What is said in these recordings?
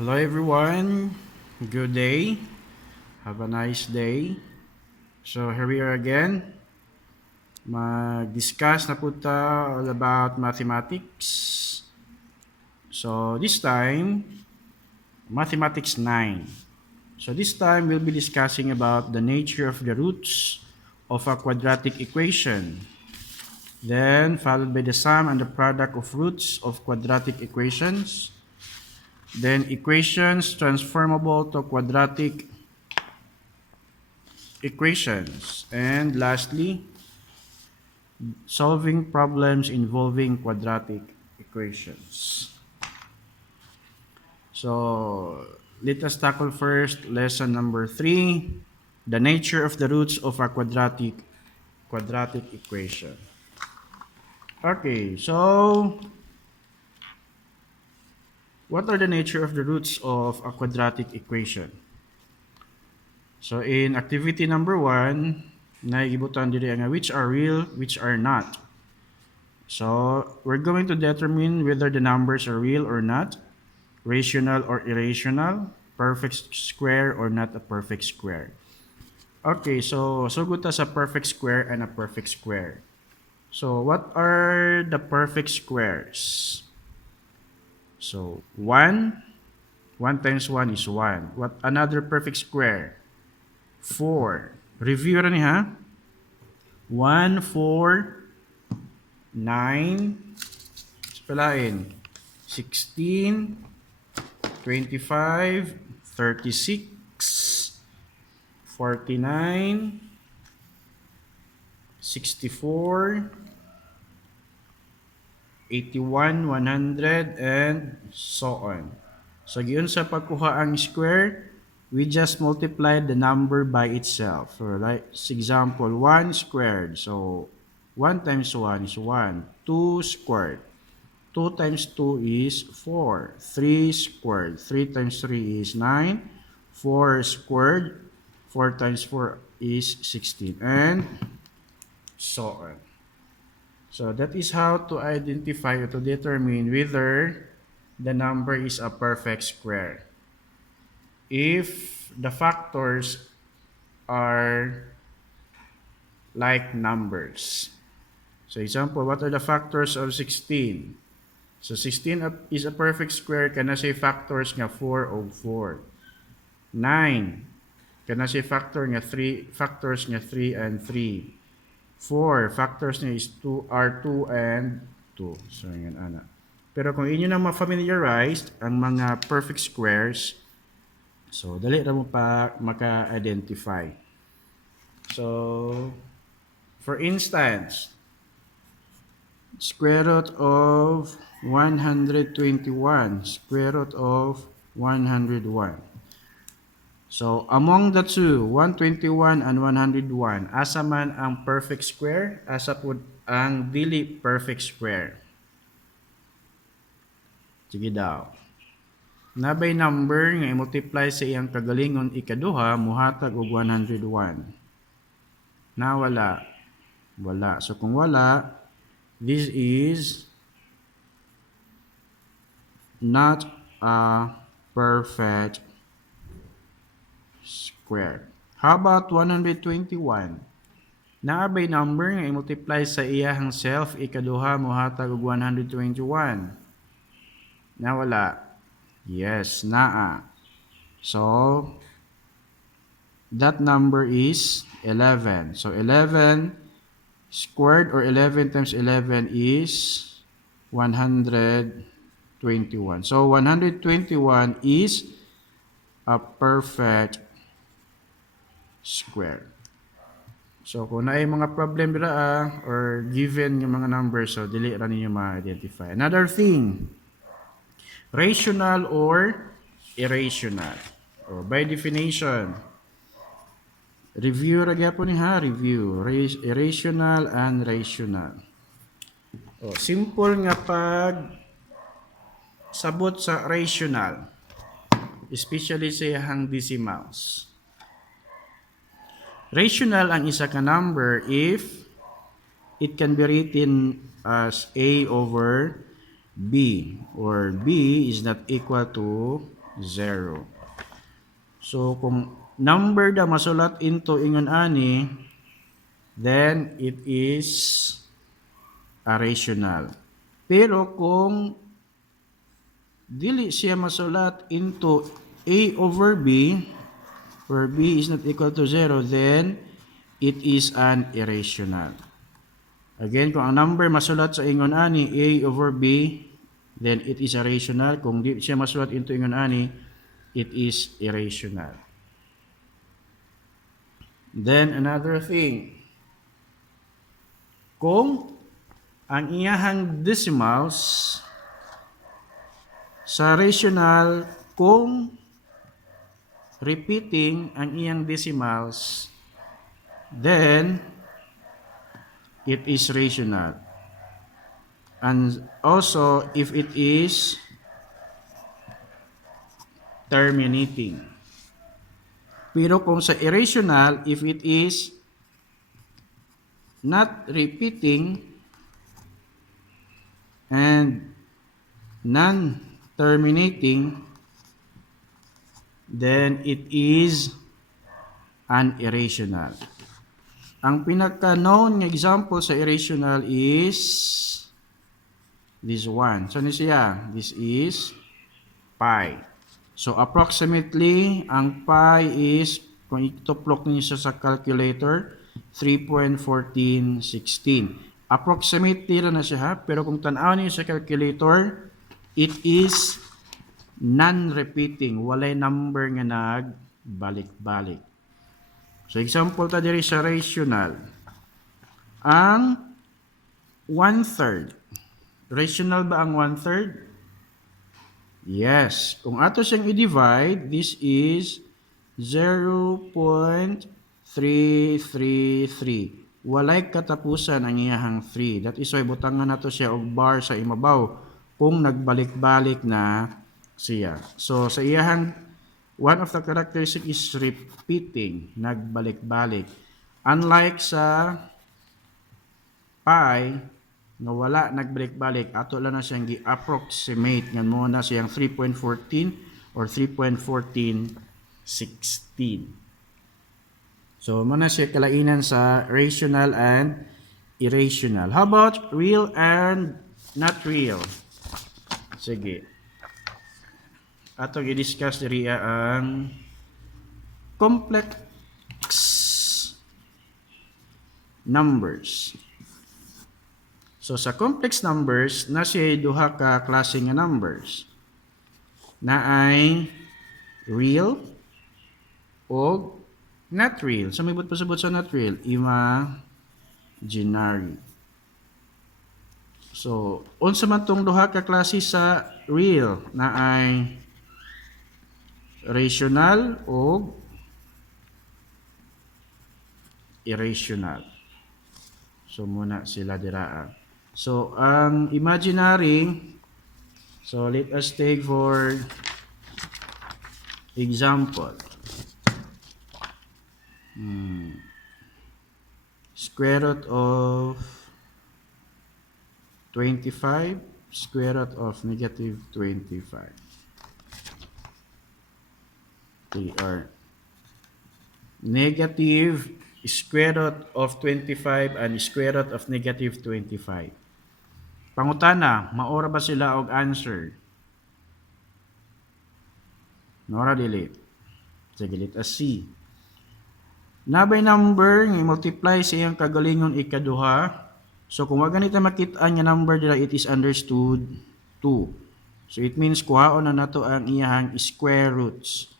Hello everyone, good day, have a nice day. So here we are again, mag-discuss na po ta all about mathematics. So this time, mathematics 9. So this time we'll be discussing about the nature of the roots of a quadratic equation. Then followed by the sum and the product of roots of quadratic equations. Then equations transformable to quadratic equations. And lastly, solving problems involving quadratic equations. So let us tackle first lesson number 3, the nature of the roots of a quadratic equation. Okay, so what are the nature of the roots of a quadratic equation? So in activity number 1, naigibutan diri nga which are real, which are not. So we're going to determine whether the numbers are real or not, rational or irrational, perfect square or not a perfect square. Okay, so good as a perfect square and a perfect square. So what are the perfect squares? So 1 times 1 is 1. What another perfect square? 4. Review ra ni ha. 1, 4, 9, palain, 16, 25, 36, 49, 64, 81, 100, and so on. So, giyon sa pagkuha ang square, we just multiplied the number by itself. So, like, example, 1 squared. So, 1 times 1 is 1. 2 squared. 2 times 2 is 4. 3 squared. 3 times 3 is 9. 4 squared. 4 times 4 is 16. And so on. So that is how to identify or to determine whether the number is a perfect square. If the factors are like numbers. So example, what are the factors of 16? So 16 is a perfect square, kana say factors nga 4 o 4. 9, kana say factors nga 3 and 3. 4, factors niya is 2 are 2 and 2. So yan ana. Pero kung inyo na ma-familiarized ang mga perfect squares, so dali ra mo pa maka-identify. So for instance, square root of 121, square root of 101. So, among the two, 121 and 101, asa man ang perfect square, asa po ang dili perfect square. Sige daw. Nabay number nga i-multiply sa iyang kagalingon ikaduha, muhatag og 101. Nawala. Wala. So, kung wala, this is not a perfect square. How about 121? Naabay number nga i-multiply sa iyahang self ikaduha mohatag og 121. Nawala. Yes, naa. So that number is 11. So 11 squared or 11 times 11 is 121. So 121 is a perfect square. So kung naay mga problem ra or given yung mga numbers, so dili ra ninyo ma-identify. Another thing, rational or irrational. Or by definition, review ra gyapon ni ha, review. Irrational and rational. O, simple nga pag sabot sa rational, especially sa iyang decimals. Rational ang isa ka number if it can be written as A over B, or B is not equal to 0. So kung number da masulat into ingon ani, then it is a rational. Pero kung dili siya masulat into a over b, where b is not equal to 0, then it is an irrational. Again, kung ang number masulat sa ingon ani a over b, then it is a rational. Kung di siya masulat into ingon ani, it is irrational. Then another thing, kung ang iyahang decimals sa rational, kung repeating ang iyang decimals, then it is rational. And also if it is terminating. Pero kung sa irrational, if it is not repeating and non-terminating, then it is an irrational. Ang pinaka-known nga example sa irrational is this one. So, ano siya? This is pi. So, approximately, ang pi is, kung ituplok niyo siya sa calculator, 3.1416. Approximately na siya ha, pero kung tanaw niyo sa calculator, it is non-repeating. Walay number nga nagbalik-balik. So, example ta diri sa rational. Ang 1/3. Rational ba ang 1/3? Yes. Kung ato siyang i-divide, this is 0.333. Walay katapusan ang iyahang 3. That is why butangan nato siya og bar sa imabaw kung nagbalik-balik na siya. So, sa iyahang one of the characteristic is repeating, nagbalik-balik. Unlike sa pi, nga wala nagbalik-balik, ato lang na siyang gi-approximate, nga muna siyang 3.14 or 3.1416. So, muna siya kalainan sa rational and irrational. How about real and not real? Sige. Ato i-discuss diri ang complex numbers. So sa complex numbers, na siya duha ka klase nga numbers. Na ay real o not real. So may pasabot sa not real, imaginary. So unsa man tong duha ka klase sa real, na ay rational o irrational. So muna sila dira. So ang imaginary, so let us take for example, square root of 25, square root of negative 25. Okay, or negative square root of 25 and square root of negative 25. Pangutana, maora ba sila og answer? Nora dili. Sige, let us see. Nabay number nga multiply sa iyang kagalingon ikaduha. So kung wag ganito makita-an nga number dira, it is understood 2. So it means kuhaon na nato ang iyang square roots.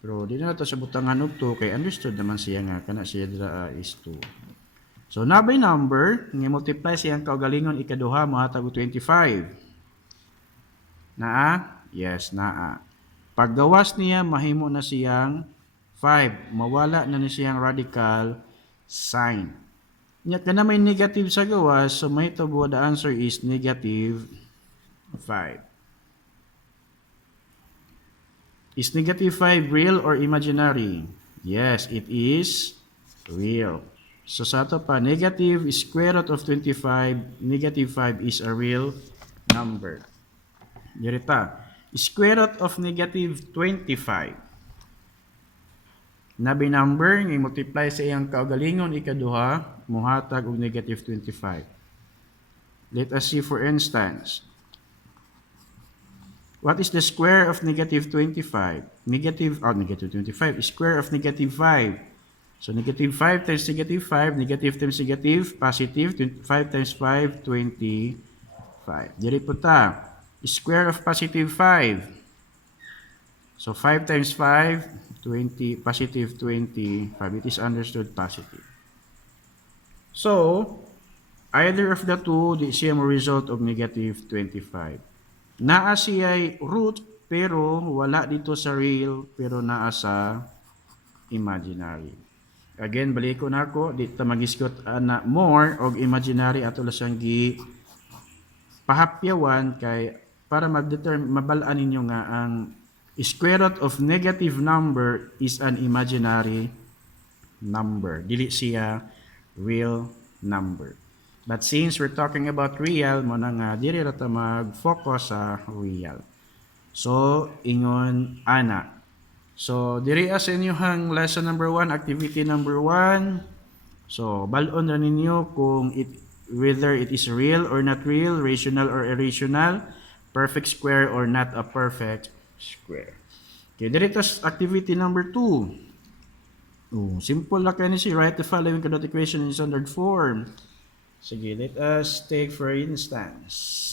Pero di na nato sa butangan og 2 kay understood naman siya nga kana siya dira is 2. So nabay number nga multiply sa iyang kagalingon ikaduha mahatag og 25. Naa? Yes, naa. Paggawas niya mahimo na siyang 5. Mawala na ni siyang radical sign. Nya kana may negative sa gawas, so may tubo the answer is negative 5. Is negative 5 real or imaginary? Yes, it is real. So sa ato pa, negative square root of 25, negative 5 is a real number. Dirita. Square root of negative 25. Nabi number nga multiply sa iyang kaugalingon ikaduha muhatag og negative 25. Let us see for instance. What is the square of negative 25? Negative 25. Square of negative 5. So negative 5 times negative 5, negative times negative, positive, 5 times 5, 25. Diri po ta. Square of positive 5. So 5 times 5, 20, positive 25. It is understood positive. So, either of the two, di siya mo result of negative 25. Naa siya root, pero wala dito sa real, pero naa sa imaginary. Again, balik ko na ako, dito mag-iskot na more og imaginary ato lasang gi pahapyawan kay para mabalaan ninyo nga ang square root of negative number is an imaginary number. Dili siya real number. But since we're talking about real, mo na nga diri ra ta mag-focus sa real. So, ingon ana. So, diri as inyong lesson number 1, activity number 1. So, balon ra ninyo kung whether it is real or not real, rational or irrational, perfect square or not a perfect square. Okay, diri tas activity number 2. Oh, simple lang kayo si write the following Carnot equation in standard form. Sige, let us take for instance.